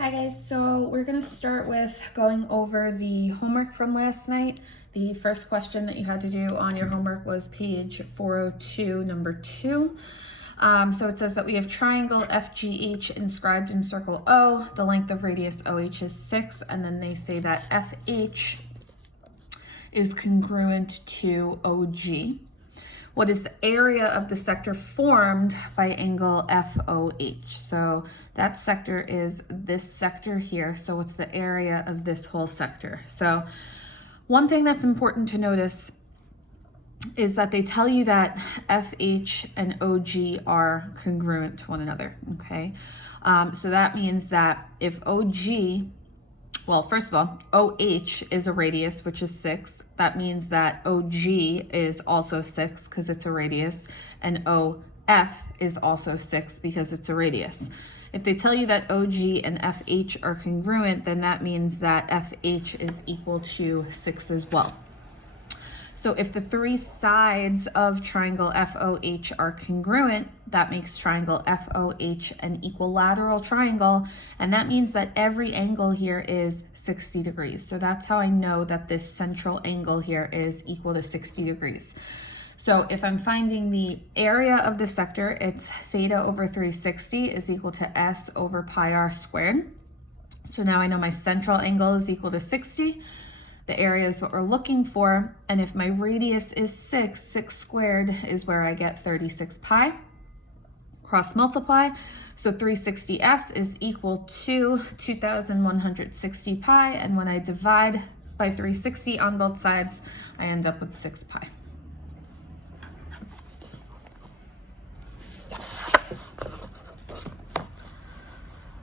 Hi guys, so we're going to start with going over the homework from last night. The first question that you had to do on your homework was page 402, number 2. So it says that we have triangle FGH inscribed in circle O. The length of radius OH is 6, and then they say that FH is congruent to OG. What is the area of the sector formed by angle FOH? So that sector is this sector here. So what's the area of this whole sector? So one thing that's important to notice is that they tell you that FH and OG are congruent to one another, okay? So that means that if OG, well, first of all, OH is a radius, which is 6. That means that OG is also 6 because it's a radius, and OF is also 6 because it's a radius. If they tell you that OG and FH are congruent, then that means that FH is equal to 6 as well. So if the three sides of triangle FOH are congruent, that makes triangle FOH an equilateral triangle, and that means that every angle here is 60 degrees. So that's how I know that this central angle here is equal to 60 degrees. So if I'm finding the area of the sector, it's theta over 360 is equal to S over pi r squared. So now I know my central angle is equal to 60. The area is what we're looking for, and if my radius is 6, 6 squared is where I get 36 pi. Cross multiply, so 360s is equal to 2,160 pi, and when I divide by 360 on both sides, I end up with 6 pi.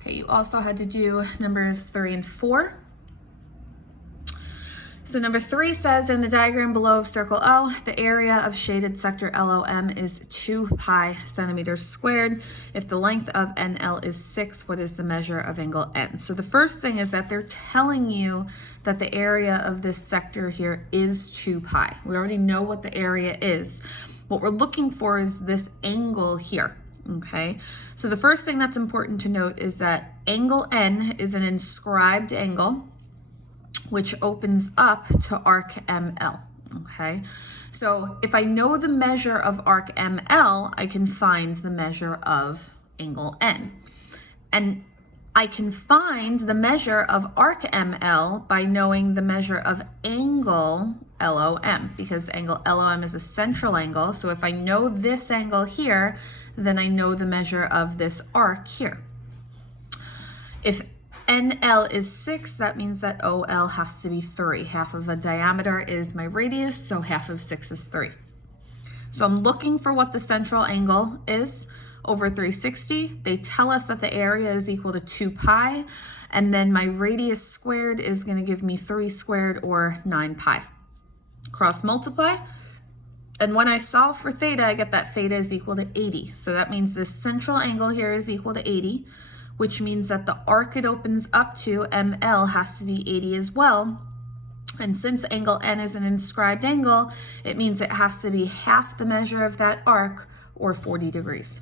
Okay, you also had to do numbers 3 and 4. So number 3 says in the diagram below of circle O, the area of shaded sector LOM is 2 pi centimeters squared. If the length of NL is 6, what is the measure of angle N? So the first thing is that they're telling you that the area of this sector here is 2 pi. We already know what the area is. What we're looking for is this angle here. Okay, so the first thing that's important to note is that angle N is an inscribed angle, which opens up to arc ML, okay? So if I know the measure of arc ML, I can find the measure of angle N. And I can find the measure of arc ML by knowing the measure of angle LOM, because angle LOM is a central angle. So if I know this angle here, then I know the measure of this arc here. If NL is 6, that means that OL has to be 3. Half of a diameter is my radius, so half of 6 is 3. So I'm looking for what the central angle is over 360. They tell us that the area is equal to 2 pi, and then my radius squared is going to give me 3 squared or 9 pi. Cross multiply, and when I solve for theta, I get that theta is equal to 80. So that means this central angle here is equal to 80. Which means that the arc it opens up to, ML, has to be 80 as well. And since angle N is an inscribed angle, it means it has to be half the measure of that arc, or 40 degrees.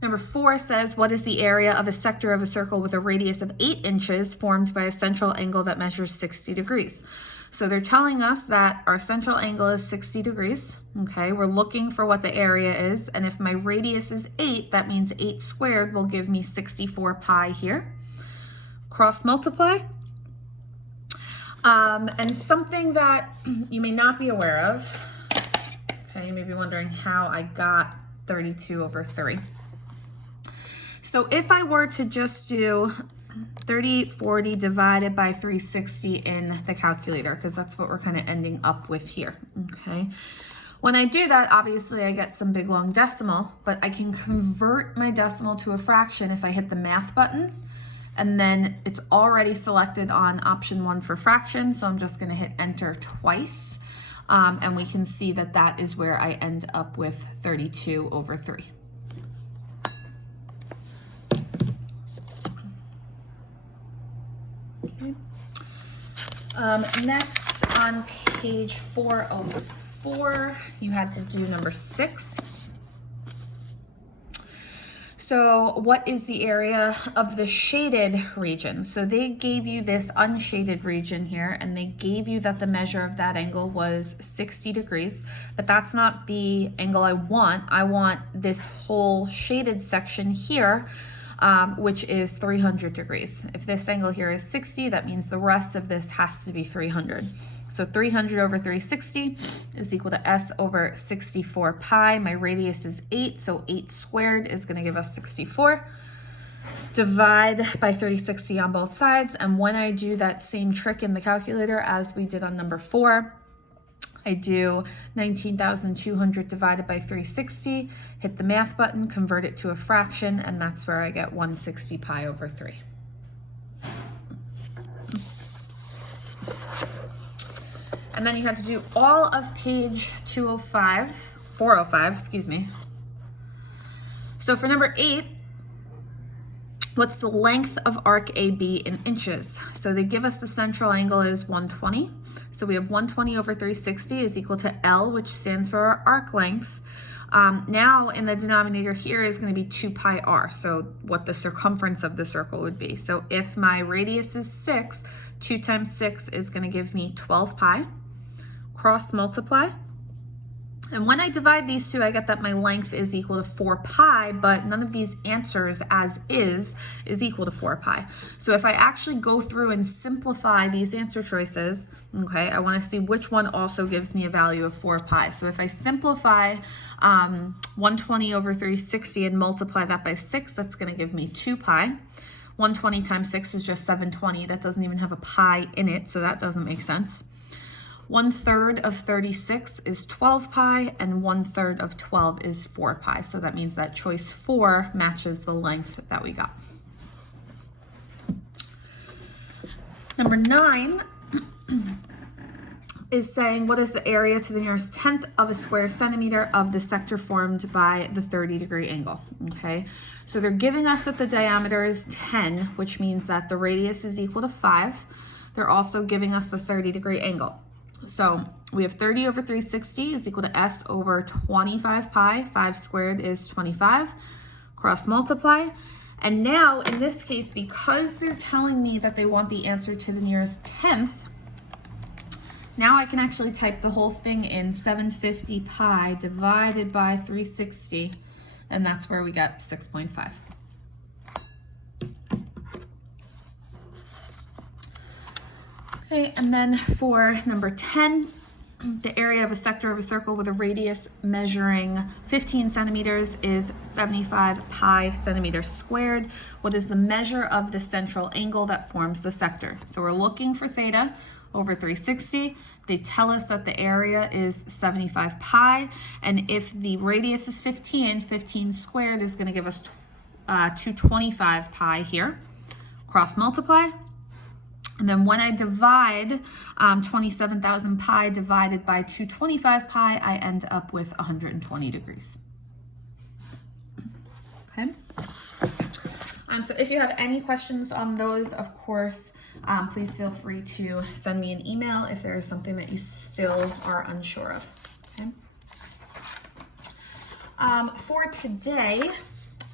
Number 4 says, what is the area of a sector of a circle with a radius of 8 inches formed by a central angle that measures 60 degrees? So they're telling us that our central angle is 60 degrees, okay? We're looking for what the area is, and if my radius is 8, that means 8 squared will give me 64 pi here. Cross multiply. And something that you may not be aware of, okay, you may be wondering how I got 32 over 3. So if I were to just do 3840 divided by 360 in the calculator, because that's what we're kind of ending up with here, okay? When I do that, obviously I get some big long decimal, but I can convert my decimal to a fraction if I hit the math button, and then it's already selected on option 1 for fraction, so I'm just going to hit enter twice, and we can see that that is where I end up with 32 over 3. Next on page 404, you had to do number 6. So what is the area of the shaded region? So they gave you this unshaded region here, and they gave you that the measure of that angle was 60 degrees, but that's not the angle I want. I want this whole shaded section here, which is 300 degrees. If this angle here is 60, that means the rest of this has to be 300. So 300 over 360 is equal to S over 64 pi. My radius is 8, so 8 squared is going to give us 64. Divide by 360 on both sides, and when I do that same trick in the calculator as we did on number 4, I do 19,200 divided by 360, hit the math button, convert it to a fraction, and that's where I get 160 pi over 3. And then you have to do all of page 405, excuse me. So for number 8, what's the length of arc AB in inches? So they give us the central angle is 120. So we have 120 over 360 is equal to L, which stands for our arc length. Now in the denominator here is going to be 2 pi r, so what the circumference of the circle would be. So if my radius is 6, 2 times 6 is going to give me 12 pi. Cross multiply. And when I divide these two, I get that my length is equal to 4 pi, but none of these answers as is equal to 4 pi. So if I actually go through and simplify these answer choices, okay, I want to see which one also gives me a value of 4 pi. So if I simplify 120 over 360 and multiply that by 6, that's going to give me 2 pi. 120 times 6 is just 720. That doesn't even have a pi in it, so that doesn't make sense. 1/3 of 36 is 12 pi, and 1/3 of 12 is 4 pi. So that means that choice 4 matches the length that we got. Number 9 is saying what is the area to the nearest 10th of a square centimeter of the sector formed by the 30-degree angle. Okay, so they're giving us that the diameter is 10, which means that the radius is equal to 5. They're also giving us the 30-degree angle. So we have 30 over 360 is equal to S over 25 pi. 5 squared is 25. Cross multiply. And now in this case, because they're telling me that they want the answer to the nearest 10th, now I can actually type the whole thing in 750 pi divided by 360, and that's where we get 6.5. Okay, and then for number 10, the area of a sector of a circle with a radius measuring 15 centimeters is 75 pi centimeters squared. What is the measure of the central angle that forms the sector? So we're looking for theta over 360. They tell us that the area is 75 pi, and if the radius is 15, 15 squared is going to give us 225 pi here. Cross multiply. And then when I divide 27,000 pi divided by 225 pi, I end up with 120 degrees. Okay. So if you have any questions on those, of course, please feel free to send me an email if there is something that you still are unsure of. Okay. For today,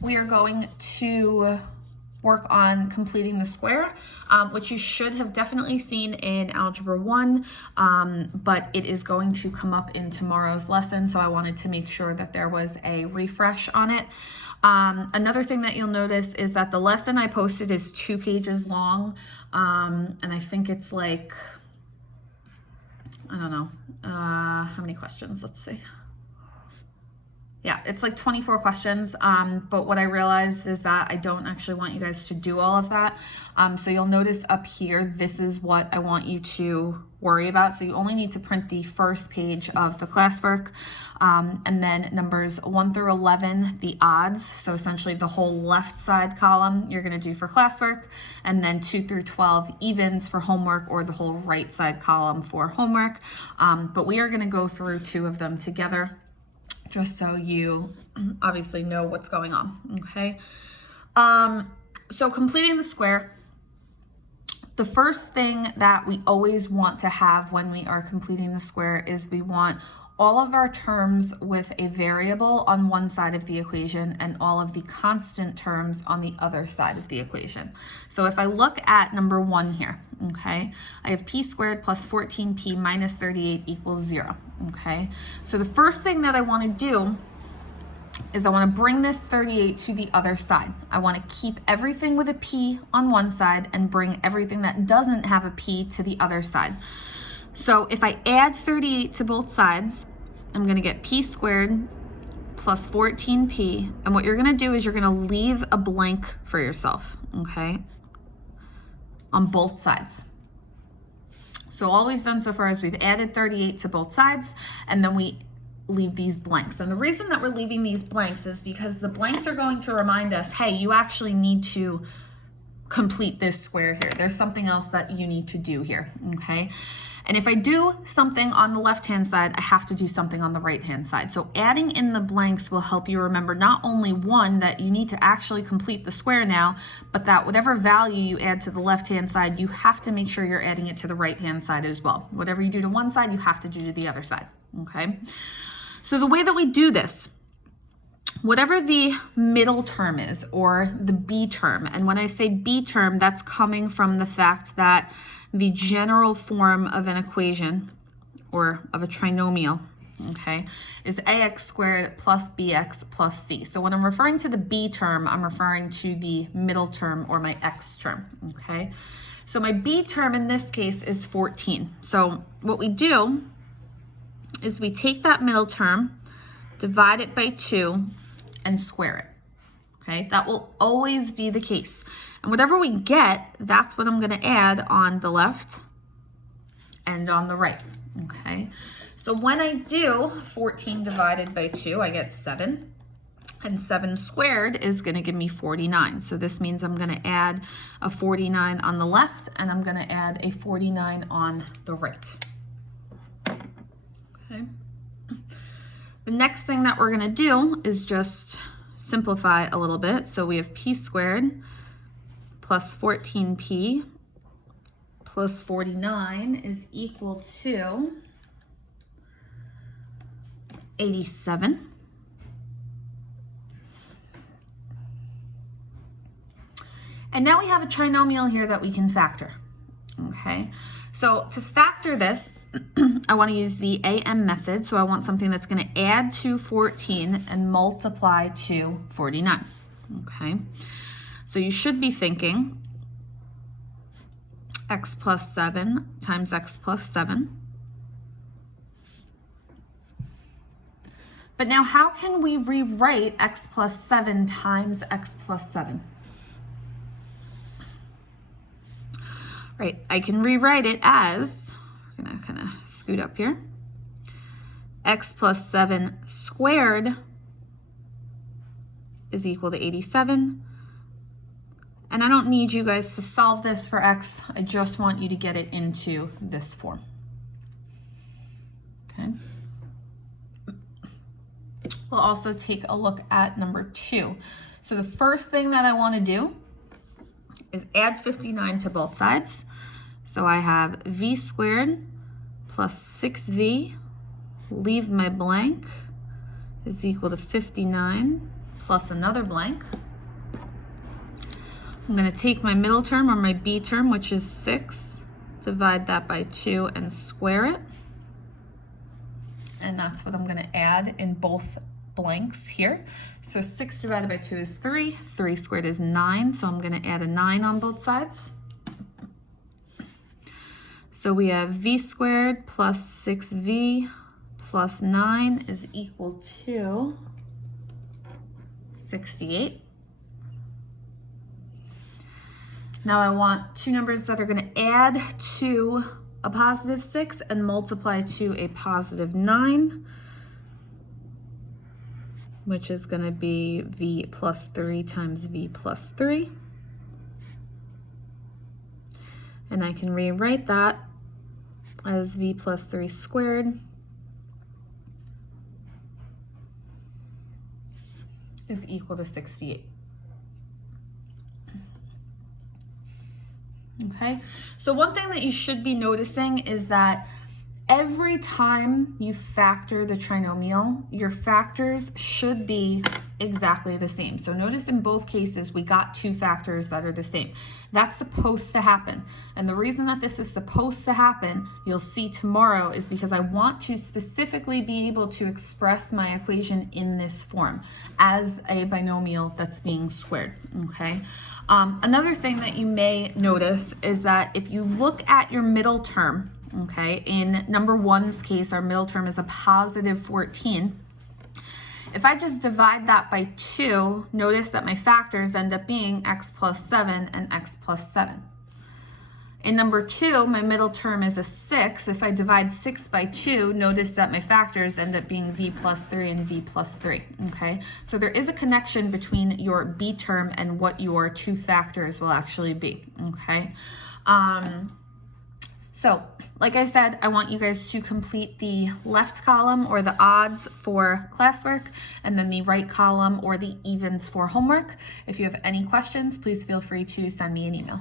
we are going to work on completing the square, which you should have definitely seen in Algebra 1, but it is going to come up in tomorrow's lesson, so I wanted to make sure that there was a refresh on it. Another thing that you'll notice is that the lesson I posted is 2 pages long, and I think it's like, I don't know, how many questions? Let's see. Yeah, it's like 24 questions, but what I realized is that I don't actually want you guys to do all of that. So you'll notice up here, this is what I want you to worry about. So you only need to print the first page of the classwork, and then numbers 1 through 11, the odds. So essentially the whole left side column you're gonna do for classwork, and then 2 through 12 evens for homework, or the whole right side column for homework. But we are gonna go through 2 of them together, just so you obviously know what's going on, okay? So completing the square, the first thing that we always want to have when we are completing the square is we want all of our terms with a variable on one side of the equation and all of the constant terms on the other side of the equation. So if I look at number 1 here, okay, I have p squared plus 14p minus 38 equals 0, okay? So the first thing that I want to do is I want to bring this 38 to the other side. I want to keep everything with a p on one side and bring everything that doesn't have a p to the other side. So if I add 38 to both sides, I'm going to get p squared plus 14p. And what you're going to do is you're going to leave a blank for yourself, okay, on both sides. So all we've done so far is we've added 38 to both sides, and then we leave these blanks. And the reason that we're leaving these blanks is because the blanks are going to remind us, hey, you actually need to complete this square here. There's something else that you need to do here, okay? And if I do something on the left-hand side, I have to do something on the right-hand side. So adding in the blanks will help you remember not only one, that you need to actually complete the square now, but that whatever value you add to the left-hand side, you have to make sure you're adding it to the right-hand side as well. Whatever you do to one side, you have to do to the other side, okay? So the way that we do this, whatever the middle term is, or the b term, and when I say b term, that's coming from the fact that the general form of an equation, or of a trinomial, okay, is ax squared plus bx plus c. So when I'm referring to the b term, I'm referring to the middle term, or my x term, okay? So my b term in this case is 14. So what we do is we take that middle term, divide it by 2, and square it. Okay, that will always be the case. And whatever we get, that's what I'm going to add on the left and on the right. Okay, so when I do 14 divided by 2, I get 7. And 7 squared is going to give me 49. So this means I'm going to add a 49 on the left, and I'm going to add a 49 on the right. Okay. The next thing that we're going to do is just simplify a little bit. So we have p squared plus 14p plus 49 is equal to 87. And now we have a trinomial here that we can factor, okay? So to factor this, I want to use the AM method. So I want something that's going to add to 14 and multiply to 49, okay? So you should be thinking x plus 7 times x plus 7. But now how can we rewrite x plus 7 times x plus 7? Right, I can rewrite it as, I'm gonna kind of scoot up here, x plus 7 squared is equal to 87. And I don't need you guys to solve this for x, I just want you to get it into this form. Okay. We'll also take a look at number 2. So the first thing that I want to do is add 59 to both sides. So I have v squared plus 6v, leave my blank, is equal to 59 plus another blank. I'm going to take my middle term, or my b term, which is 6, divide that by 2 and square it. And that's what I'm going to add in both blanks here. So 6 divided by 2 is 3. 3 squared is 9, so I'm going to add a 9 on both sides. So we have v squared plus 6v plus 9 is equal to 68. Now I want two numbers that are going to add to a positive 6 and multiply to a positive 9, which is going to be v plus 3 times v plus 3. And I can rewrite that as v plus 3 squared is equal to 68. Okay, so one thing that you should be noticing is that every time you factor the trinomial, your factors should be exactly the same. So notice in both cases, we got two factors that are the same. That's supposed to happen. And the reason that this is supposed to happen, you'll see tomorrow, is because I want to specifically be able to express my equation in this form as a binomial that's being squared, okay? Another thing that you may notice is that if you look at your middle term, okay, in number 1's case, our middle term is a positive 14. If I just divide that by 2, notice that my factors end up being x plus 7 and x plus 7. In number 2, my middle term is a 6. If I divide 6 by 2, notice that my factors end up being v plus 3 and v plus 3, okay? So there is a connection between your b term and what your two factors will actually be, okay? So, like I said, I want you guys to complete the left column or the odds for classwork, and then the right column or the evens for homework. If you have any questions, please feel free to send me an email.